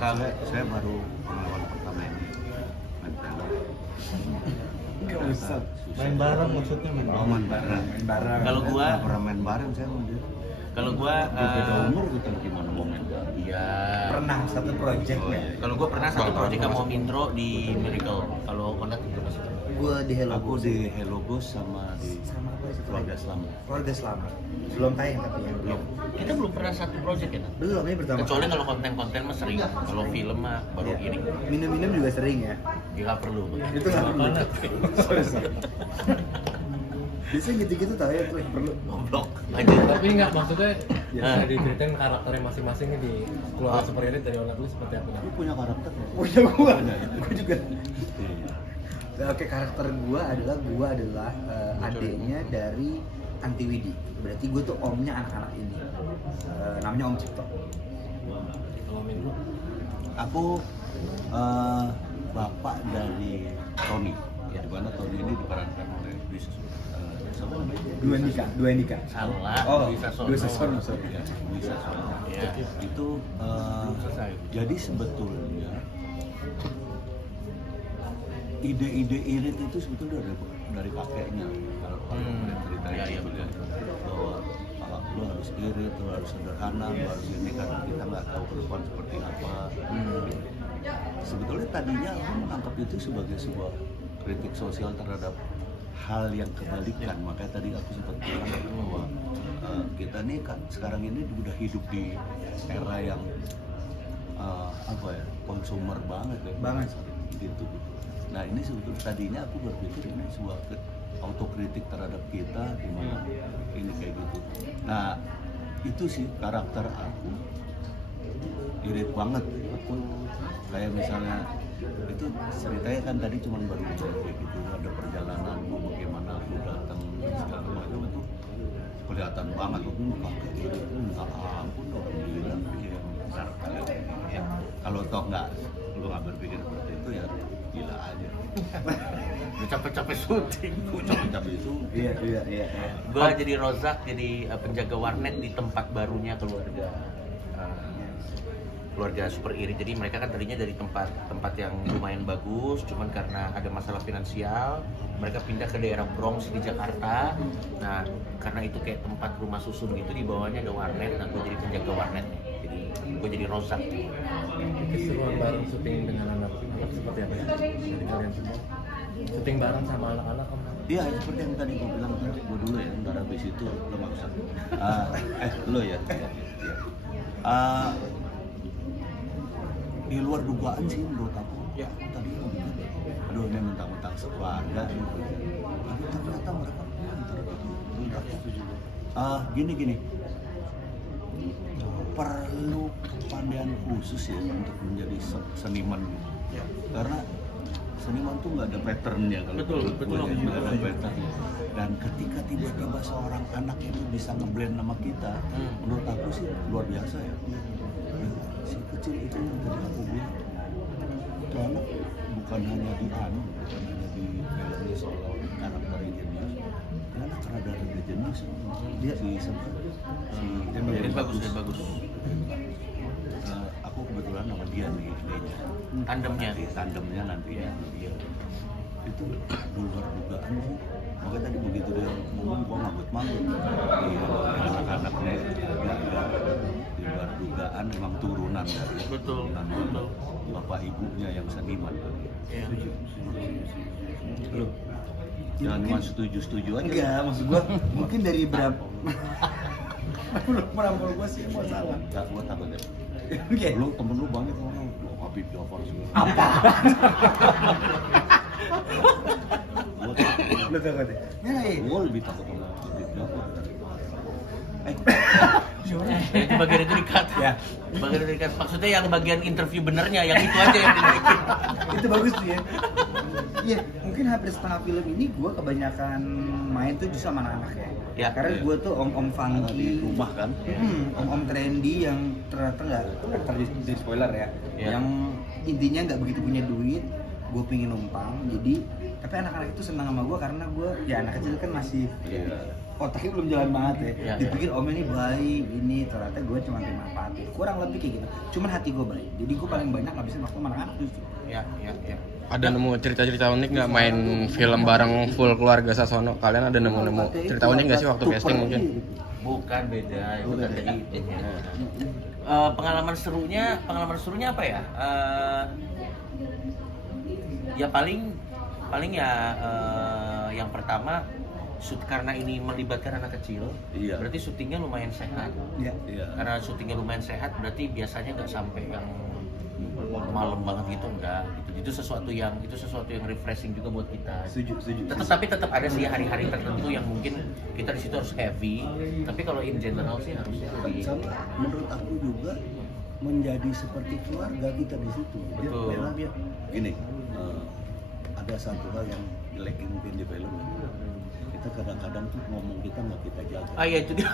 Kalau saya baru pengalaman pertama ini main film. Nggak usah. Main bareng maksudnya main Oh, main bareng. Main bareng. Kalau gua Nggak pernah main bareng saya sama dia. Kalau gua Beda umur kita gimana mau main bareng? iya. Pernah satu project ya. Kalau gua pernah satu proyek sama Om Indro di Miracle. Kalau Konat itu masih. Gue di Hello Aku Ghost. di Hello Ghost sama di Sama apa sih? Keluarga Selamat. Keluarga Selamat. Belum tayang tapi ya. Belum. Kita belum pernah satu proyek ya. Nat? Belum, ini pertama. Kecuali kalau konten-konten mah sering. Kalau film mah baru Iya. ini. Minum-minum juga sering ya. Ya nggak perlu. Itu nggak perlu. Mana? Sorry. Biasanya gitu-gitu tau ya, tuh perlu. Goblok. Lanjut. Tapi enggak maksudnya Ya. bisa diceritain karakternya masing-masing nih di keluarga super elit dari Onat dulu seperti apa? Lu punya karakter ya? Punya gua. Gua juga. Iya. Oke, karakter gua adalah adiknya dari Anti Widi. Berarti gua tuh omnya anak-anak ini. Namanya Om Cipto. Kalau main lu Aku bapak dari Tony. Ya, di mana Tony ini diperankan oleh siapa namanya? Dua Nika. Salah. Oh, Bisa Dwi Sasono, sorry. Ya, bisa soalnya. Ya. Itu Selesai. jadi sebetulnya ide-ide irit itu sebetulnya dari kakeknya. Kalau cerita Ya, iya, itu betul. bahwa lu harus irit, lu harus sederhana, lu harus ini karena kita nggak tahu ke depan seperti apa. Sebetulnya tadinya aku menangkap itu sebagai sebuah kritik sosial terhadap hal yang kebalikan. Makanya tadi aku sempat bilang bahwa kita nih kan sekarang ini udah hidup di era yang apa ya, konsumer banget ya. Banget. Gitu. Nah ini sebetulnya tadinya aku berpikir ini sebuah autokritik terhadap kita gimana ini kayak gitu. Nah itu sih karakter aku, irit banget aku. Kayak misalnya itu ceritanya kan tadi cuma baru kayak gitu, ada perjalananku bagaimana aku datang dan segala macam itu kelihatan banget aku pakai irit, minta ampun orang bilang ya karakter ya. Kalau toh nggak lu nggak berpikir seperti itu ya gila aja. Udah capek-capek syuting. Capek-capek itu Iya. Gua jadi Rozak, jadi penjaga warnet di tempat barunya keluarga super irit. Jadi mereka kan tadinya dari tempat yang lumayan bagus, cuman karena ada masalah finansial mereka pindah ke daerah Bronx di Jakarta. Nah karena itu kayak tempat rumah susun gitu, di bawahnya ada warnet. Nah gue jadi penjaga warnetnya, jadi gue jadi Rozak. keseruan bareng syuting dengan anak-anak seperti apa ya? Dari kalian semua syuting bareng sama anak-anak Om? iya seperti yang tadi gue bilang tuh, gue dulu ya, ntar habis itu lo nggak usah lo ya. Di luar dugaan sih menurut aku ya tadi aduh ini mentang-mentang sekeluarga gitu. Tapi ternyata mereka gini perlu kepandaian khusus ya untuk menjadi seniman ya. Karena seniman tuh nggak ada patternnya kalau Betul, menurut betul. gue ya, nggak ada pattern. Dan ketika tiba-tiba seorang anak itu bisa ngeblend sama kita, menurut aku sih luar biasa ya. Si kecil itu yang tadi aku bilang, itu anak bukan hanya di filmnya soal karakter jenius, dia anak rada jenius. Dia Bagus. Aku kebetulan sama dia nih idenya. Tandemnya nanti ya. Dia itu di luar dugaan sih. Makanya tadi begitu dia ngomong gua manggut-manggut. Iya, anak-anaknya agak di luar dugaan, emang turunan dari Betul. bapak ibunya yang seniman. Iya. Loh, jangan cuma setuju-setuju aja. Enggak, maksud gua mungkin dari berapa menurut gua sih mau salah. Enggak, gua takut ya. Oke. Lu temen lu banyak orang, lu Habib Jafar semua. Apa? Gua takut. Lu takut ya? Gua lebih takut sama Habib Jafar. Itu bagian itu di-cut. Ya. Bagian itu di-cut. Maksudnya yang bagian interview benernya, yang itu aja yang dinaikin. Itu bagus tuh ya. Iya, mungkin hampir setengah film ini gue kebanyakan main tuh justru sama anak-anak ya. Ya. Karena gue tuh om-om Di funky, rumah kan. om-om trendy yang ternyata nggak jadi spoiler ya. Ya. Yang intinya nggak begitu punya duit, gue pingin numpang. Jadi tapi anak-anak itu senang sama gue karena gue ya anak kecil kan masih Iya. otaknya belum jalan banget ya. Iya, Dipikir omnya ini baik, ini ternyata gue cuma dimanfaatin. Kurang lebih kayak gitu. Cuman hati gue baik. Jadi gue paling banyak ngabisin waktu sama anak-anak justru. Ya. Ada nemu cerita-cerita unik nggak main film bareng full keluarga Sasono? Kalian ada nemu cerita unik nggak sih waktu casting mungkin? Bukan beda, bukan dari pengalaman serunya apa ya? Ya paling ya yang pertama karena ini melibatkan anak kecil, Iya. berarti syutingnya lumayan sehat. Iya. Iya. Karena syutingnya lumayan sehat, berarti biasanya nggak sampai yang malam banget gitu, enggak. Itu sesuatu yang refreshing juga buat kita. Setuju. Tapi tetap ada sih hari-hari tertentu yang mungkin kita di situ harus heavy. Tapi kalau in general sih harusnya lebih. Sama menurut aku juga menjadi seperti keluarga kita di situ. Betul. Karena gini, ada satu hal yang jelek mungkin di film. Kita kadang-kadang tuh ngomong kita nggak kita jaga. Iya itu dia.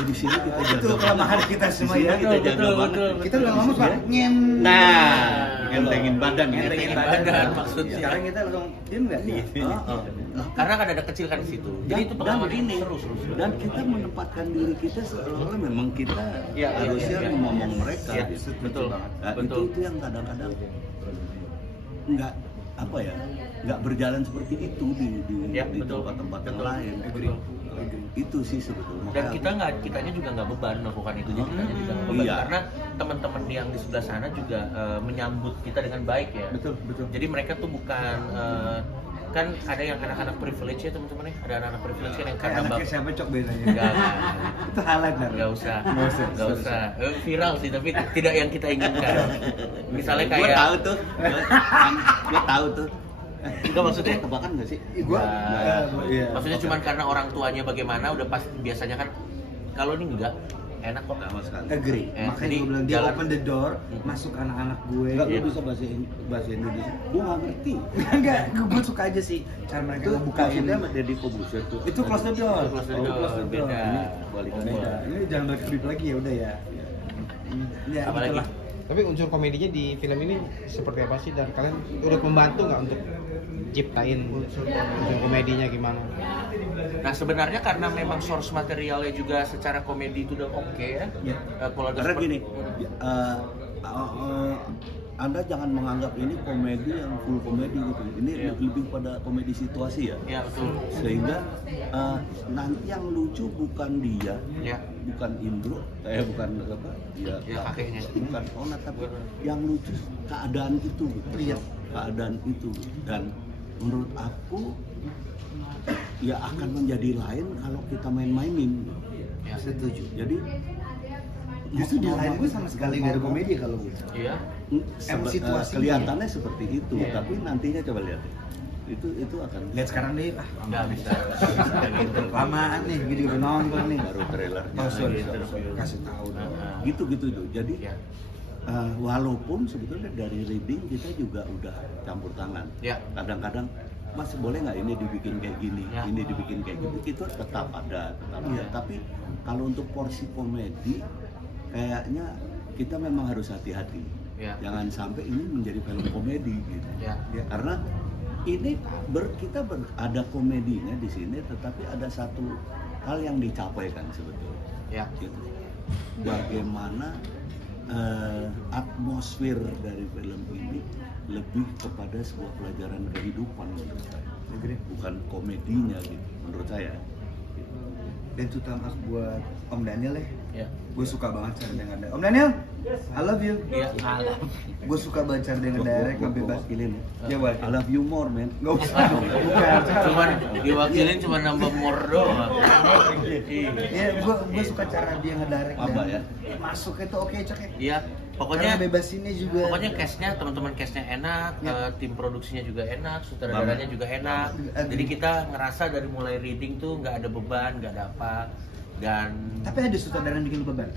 Di sini kita jaga. Itu kelemahan kita semua Di sini ya. kita jaga banget. Kita udah ngomong Pak, Ngentengin badan ya. Ngentengin badan maksudnya. Sekarang kita langsung diem nggak? Karena kan ada kecil kan di situ. Jadi itu pengalaman ini seru. Dan kita menempatkan diri kita seolah-olah memang kita harusnya ngomong mereka. Iya, gitu. betul. Nah, Betul. itu yang kadang-kadang nggak nggak berjalan seperti itu di betul. tempat-tempat yang Betul. lain. Betul. Itu sih sebetulnya. Dan kitanya juga nggak beban melakukan itu, jadi kitanya juga nggak beban Iya. karena teman-teman yang di sebelah sana juga menyambut kita dengan baik ya. Betul. Jadi mereka tuh bukan kan ada yang anak-anak privilege ya teman-teman ya, ada anak-anak privilege kan yang karena Anaknya siapa cok bedanya? Enggak. Itu halal kan? Nggak usah. Viral sih, tapi tidak yang kita inginkan. Misalnya kayak. Gue tahu tuh. Enggak maksudnya. Tebakan nggak sih? Gua iya. Maksudnya cuma karena orang tuanya bagaimana, udah pas biasanya kan. Kalau ini enggak, enak kok. Sama sekali. Agree. Makanya jadi gue bilang dia jalan. open the door, masuk anak-anak gue. Enggak, Iya. lu bisa bahasa Indonesia. Gue nggak ngerti. Enggak, gue suka aja sih cara mereka Itu ngebukain. maksudnya sama Deddy Kobusier tuh. Itu close the door. Close the door, beda. Ini balik Oh, beda. Ini jangan berkedip lagi ya udah ya. Ya, Apalagi itulah. Tapi unsur komedinya di film ini seperti apa sih, dan kalian turut membantu nggak untuk ciptain unsur komedinya gimana? Nah sebenarnya karena memang source materialnya juga secara komedi itu udah oke ya. Ya. Keluarga Karena seperti- gini, Anda jangan menganggap ini komedi yang full komedi gitu. Ini Iya. lebih pada komedi situasi ya. Ya betul. Sehingga nanti yang lucu bukan dia, Ya. bukan Indro, bukan apa, Ya, kakeknya. bukan Ona, tapi yang lucu keadaan itu, gitu. Iya. Keadaan itu. Dan menurut aku ya akan menjadi lain kalau kita main-mainin. Gitu. Ya. Setuju. Jadi Justru di lain gue sama sekali nggak ada komedi kalau gue. Iya. situasinya. kelihatannya seperti itu, Iya. tapi nantinya coba lihat. Itu akan Lihat sekarang deh, Nggak bisa. lamaan nih, gue juga udah nonton nih. baru trailernya. Oh, sorry, Gitu. kasih tahu dong. Gitu tuh. Jadi Ya. walaupun sebetulnya dari reading kita juga udah campur tangan. Ya. Kadang-kadang Mas boleh nggak ini dibikin kayak gini, Ya. ini dibikin kayak gitu, itu tetap ada. Iya. Tapi kalau untuk porsi komedi, kayaknya kita memang harus hati-hati. Ya. Jangan sampai ini menjadi film komedi gitu. Ya. Karena ini kita ada komedinya di sini, tetapi ada satu hal yang dicapaikan sebetulnya. Ya. Gitu. Bagaimana atmosfer dari film ini lebih kepada sebuah pelajaran kehidupan menurut saya, bukan komedinya gitu menurut saya. Dan terutama buat Om Daniel ya, Ya. gue suka banget cara dia ngedirect. Om Daniel, I love you. Iya. Gue suka banget cara dia ngedirect, ngebebas. wakilin ya. Ya buat. I love you more man. Gak usah, bukan. Cuman diwakilin cuma nambah more doang. Ya, gue suka cara dia ngedirect Apa ya? masuk itu oke cok ya. Iya. Pokoknya Karena bebasinnya juga. Pokoknya castnya, teman-teman castnya enak, Ya. tim produksinya juga enak, sutradaranya juga enak. Jadi kita ngerasa dari mulai reading tuh nggak ada beban, nggak ada apa, dan Tapi ada sutradara yang bikin lu beban.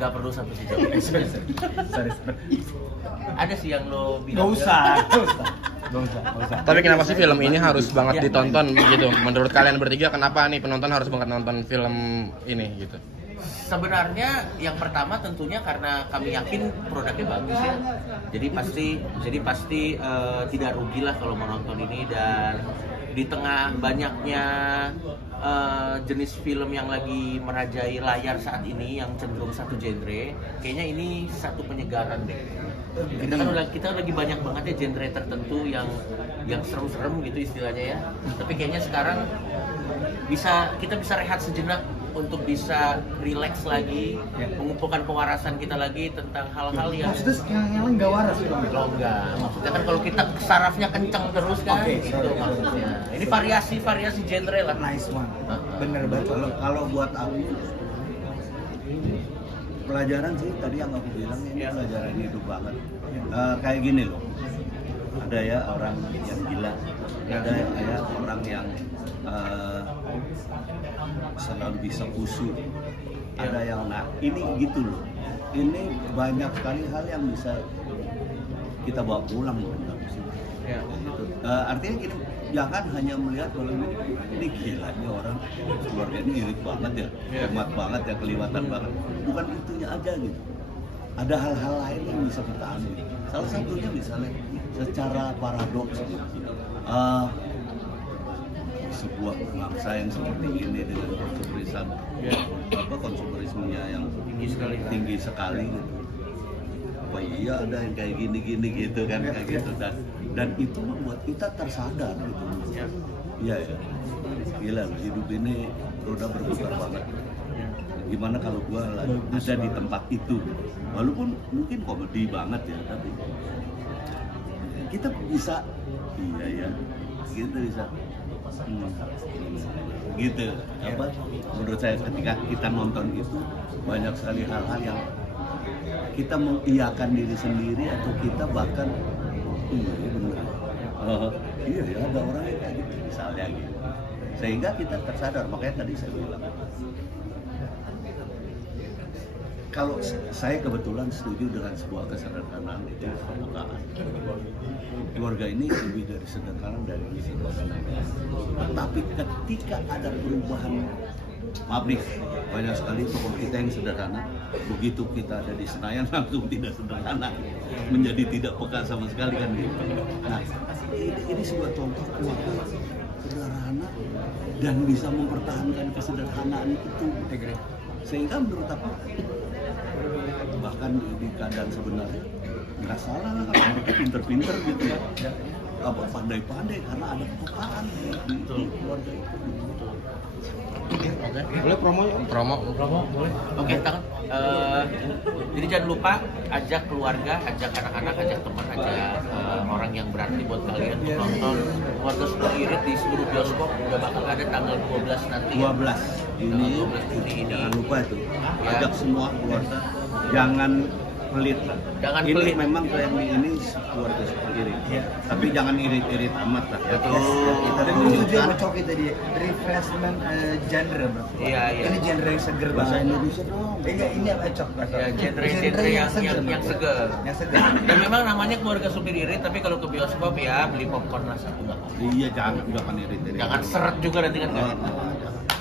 nggak perlu sampai sejauh itu. Sorry. Ada sih yang lo Gak bilang. usah. Tapi kenapa sih film ini harus banget ditonton gitu? Menurut kalian bertiga kenapa nih penonton harus banget nonton film ini gitu? Sebenarnya yang pertama tentunya karena kami yakin produknya bagus ya. Jadi pasti tidak rugi lah kalau menonton ini, dan di tengah banyaknya jenis film yang lagi merajai layar saat ini yang cenderung satu genre, kayaknya ini satu penyegaran deh. Kita lagi banyak banget ya genre tertentu yang serem-serem gitu istilahnya ya. Tapi kayaknya sekarang kita bisa rehat sejenak untuk bisa relax lagi, mengumpulkan kewarasan kita lagi tentang hal-hal yang Maksudnya yang nggak waras film itu? Lo enggak, maksudnya kan kalau kita sarafnya kencang terus kan, itu maksudnya. Ini variasi genre lah. Nice one. Bener banget. Kalau buat aku pelajaran sih tadi yang aku bilang ini pelajaran hidup banget. Kayak gini loh, ada ya orang yang gila, ada ya orang yang selalu bisa kusut, ada yang ini gitu loh. Ini banyak sekali hal yang bisa kita bawa pulang gitu. Artinya gini, jangan hanya melihat kalau ini gila nih orang keluarga ini irit banget ya, hemat banget ya, kelihatan banget. Bukan itunya aja gitu. Ada hal-hal lain yang bisa kita ambil. Salah satunya misalnya secara paradoks gitu. Sebuah bangsa yang seperti ini dengan konsumerismenya yang tinggi sekali gitu. Wah iya ada yang kayak gini gitu kan, kayak gitu, dan itu membuat kita tersadar gitu. Iya ya, gila loh, hidup ini roda berputar banget. Gimana kalau gua ada di tempat itu, walaupun mungkin komedi banget ya, tapi kita bisa, iya ya, gitu bisa. Gitu apa menurut saya ketika kita nonton itu banyak sekali hal-hal yang kita mengiyakan diri sendiri atau kita bahkan iya benar iya ya ada orang yang kayak gitu misalnya gitu, sehingga kita tersadar. Makanya tadi saya bilang kalau saya kebetulan setuju dengan sebuah kesederhanaan itu kepekaan. Keluarga ini lebih dari sederhana dari misi. Tapi ketika ada perubahan, maaf nih, banyak sekali tokoh kita yang sederhana. Begitu kita ada di Senayan langsung tidak sederhana, menjadi tidak peka sama sekali kan gitu. Nah, ini sebuah contoh keluarga sederhana dan bisa mempertahankan kesederhanaan itu. Sehingga menurut aku bahkan di keadaan sebenarnya nggak salah lah kalau mereka pinter-pinter gitu ya, apa pandai-pandai karena ada kepekaan di keluarga itu. Oke. Boleh promo boleh. Oke, tangan. Jadi jangan lupa ajak keluarga, ajak anak-anak, ajak teman, ajak orang yang berarti buat kalian untuk nonton Keluarga Super Irit di seluruh bioskop. Udah bakal ada tanggal 12 nanti. 12 ini jangan lupa itu. Ajak semua keluarga, jangan pelit lah. Jangan ini pelit. Memang kayak ini Keluarga Super Irit. Tapi jangan irit-irit amat lah. Betul. Kita Dan tunjukkan itu yang cocok tadi refreshment genre bro. Iya. Ini genre yang seger bahasa banget. Indonesia dong. Enggak, ini yang cocok. Ya, genre yang seger. Yang seger. Dan memang namanya Keluarga Supir Irit, tapi kalau ke bioskop ya beli popcorn lah satu lah. Iya, jangan irit-irit. Jangan seret juga nanti kan.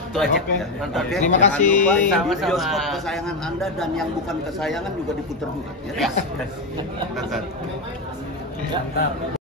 Itu aja. Oke. Nonton. Oke, Terima jangan kasih. lupa di Sama-sama. bioskop kesayangan Anda dan yang bukan kesayangan juga diputar juga ya. Ya.